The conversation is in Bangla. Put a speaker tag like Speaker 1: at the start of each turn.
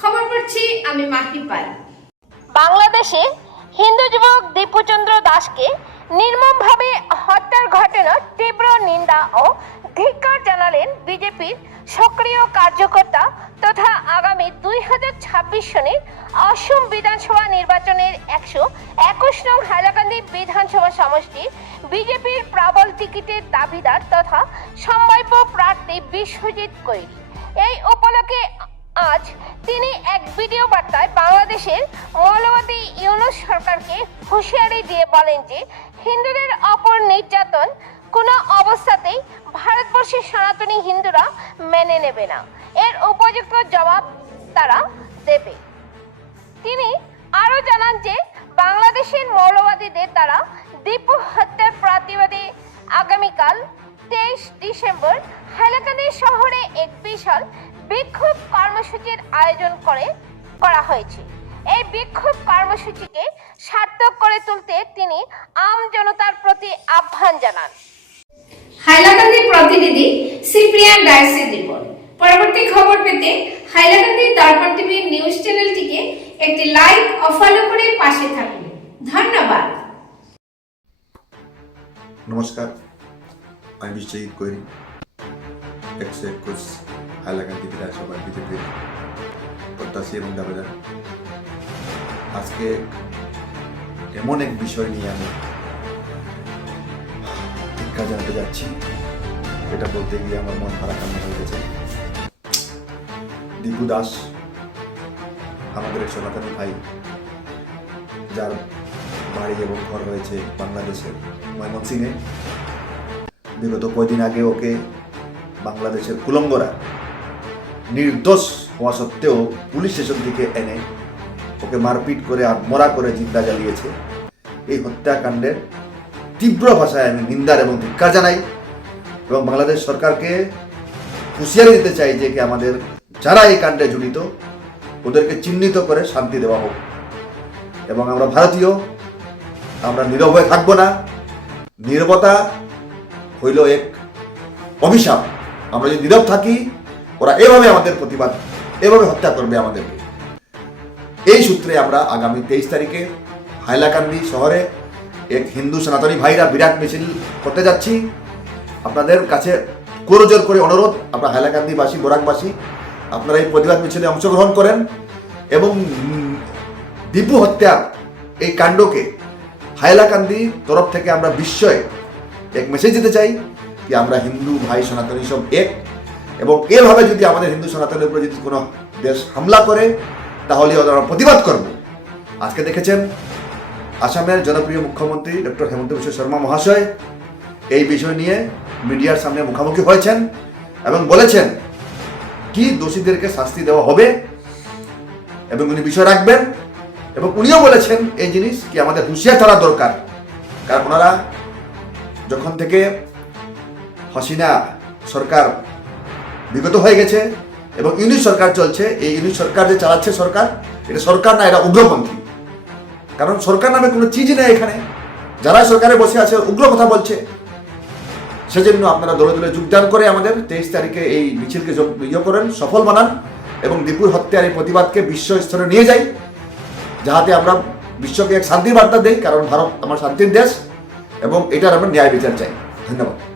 Speaker 1: খবর পড়ছি আমি মাহি পাল।
Speaker 2: বাংলাদেশে হিন্দু যুবক দীপুচন্দ্র দাসকে নির্মমভাবে হত্যার ঘটনার তীব্র নিন্দা ও ধিক্কার জানালেন বিজেপির সক্রিয় কার্যকর্তা তথা আগামী দুই হাজার ছাব্বিশ সনের অসম বিধানসভা নির্বাচনের একশো একুশ নং হাইলাকান্দি বিধানসভা সমষ্টির বিজেপির প্রাবল টিকিটের দাবিদার তথা সম্ভাব্য প্রার্থী বিশ্বজিৎ কৈরি। এই উপলক্ষে আজ তিনি এক ভিডিও বার্তায় বাংলাদেশের মৌলবাদী ইউনুস সরকারকে হুঁশিয়ারি দিয়ে বলেন যে, হিন্দুদের অপর নির্যাতন কোনো অবস্থাতেই ভারতবর্ষের সনাতনী হিন্দুরা মেনে নেবে না। এর উপযুক্ত জবাব তারা দেবে। তিনি আরও জানান যে, বাংলাদেশের মৌলবাদীদের দ্বারা দীপু হত্যার প্রতিবাদে আগামীকাল তেইশ ডিসেম্বর হাইলাকান্দি শহরে এক বিশাল বিক্ষোভ কর্মসূচির আয়োজন করে করা হয়েছে। এই বিক্ষোভ কর্মসূচিকে সার্থক করে তুলতে তিনি আম জনতার প্রতি আহ্বান জানান।
Speaker 1: হাইলাকান্দি প্রতিনিধি সিপ্রিয়ান ডায়াসের রিপোর্ট। পরবর্তী খবর পেতে হাইলাকান্দি দর্পণ টিভির নিউজ চ্যানেলটিকে একটি লাইক ও ফলো করে পাশে থাকুন। ধন্যবাদ।
Speaker 3: নমস্কার আমি বিশ্বজিৎ কৈরি একশো একুশ হাইলাকান্দি বিধানসভার বিজেপির প্রত্যাশী এবং দাবেদার। আজকে এমন এক বিষয় নিয়ে আমি শিক্ষা জানাতে যাচ্ছি। এটা বলতে গিয়ে আমার মন কান্না হয়ে গেছে। দীপু দাস, আমাদের সনাতনী ভাই, যার বাড়ি এবং ঘর রয়েছে বাংলাদেশের ময়মন ময়মনসিংহে। বিগত কয়দিন আগে ওকে বাংলাদেশের কুলঙ্গরা নির্দোষ হওয়া সত্ত্বেও পুলিশ স্টেশন থেকে এনে ওকে মারপিট করে আত্মরা করে জিন্দা জ্বালিয়েছে এই হত্যাকাণ্ডের তীব্র ভাষায় আমি নিন্দার এবং ধিক্কার জানাই এবং বাংলাদেশ সরকারকে হুঁশিয়ারি দিতে চাই যে কি আমাদের যারা এই কাণ্ডে জড়িত, ওদেরকে চিহ্নিত করে শান্তি দেওয়া হোক। এবং আমরা ভারতীয়, আমরা নীরব হয়ে থাকব না। নীরবতা হইল এক অভিশাপ। আমরা যদি নীরব থাকি ওরা এভাবে আমাদের প্রতিবাদ, এভাবে হত্যা করবে আমাদের। এই সূত্রে আমরা আগামী তেইশ তারিখে হাইলাকান্দি শহরে এক হিন্দু সনাতনী ভাইরা বিরাট মিছিল করতে যাচ্ছি। আপনাদের কাছে করজোর করে অনুরোধ, আমরা হাইলাকান্দিবাসী, বোরাকবাসী, আপনারা এই প্রতিবাদ মিছিলে অংশগ্রহণ করেন এবং দীপু হত্যার এই কাণ্ডকে হাইলাকান্দি তরফ থেকে আমরা বিস্ময়ে এক মেসেজ দিতে চাই যে আমরা হিন্দু, ভাই, সনাতনী সব এক। এবং এভাবে যদি আমাদের হিন্দু সনাতনের উপরে যদি কোনো দেশ হামলা করে, তাহলে আমরা প্রতিবাদ করব। আজকে দেখেছেন আসামের জনপ্রিয় মুখ্যমন্ত্রী ডক্টর হেমন্ত বিশ্ব শর্মা মহাশয় এই বিষয় নিয়ে মিডিয়ার সামনে মুখোমুখি হয়েছেন এবং বলেছেন, কি দোষীদেরকে শাস্তি দেওয়া হবে? এবং উনি বিষয় রাখবেন এবং উনিও বলেছেন, এই জিনিস কি আমাদের হুঁশিয়ার থাকা দরকার? কারণ ওনারা যখন থেকে হাসিনা সরকার বিগত হয়ে গেছে এবং ইউনিট সরকার চলছে। এই ইউনিট সরকার যে চালাচ্ছে সরকার, এটা সরকার না, এটা উগ্রপন্থী। কারণ সরকার নামে কোনো চিজই নেই এখানে। যারা সরকারে বসে আছে উগ্র কথা বলছে। সেজন্য আপনারা দলে দলে যোগদান করে আমাদের তেইশ তারিখে এই মিছিলকে ইয়ে করেন, সফল বানান এবং দীপুর হত্যার এই প্রতিবাদকে বিশ্ব স্তরে নিয়ে যাই। যাহাতে আমরা বিশ্বকে এক শান্তির বার্তা দেই, কারণ ভারত আমার শান্তির দেশ এবং এটার আমরা ন্যায় বিচার চাই। ধন্যবাদ।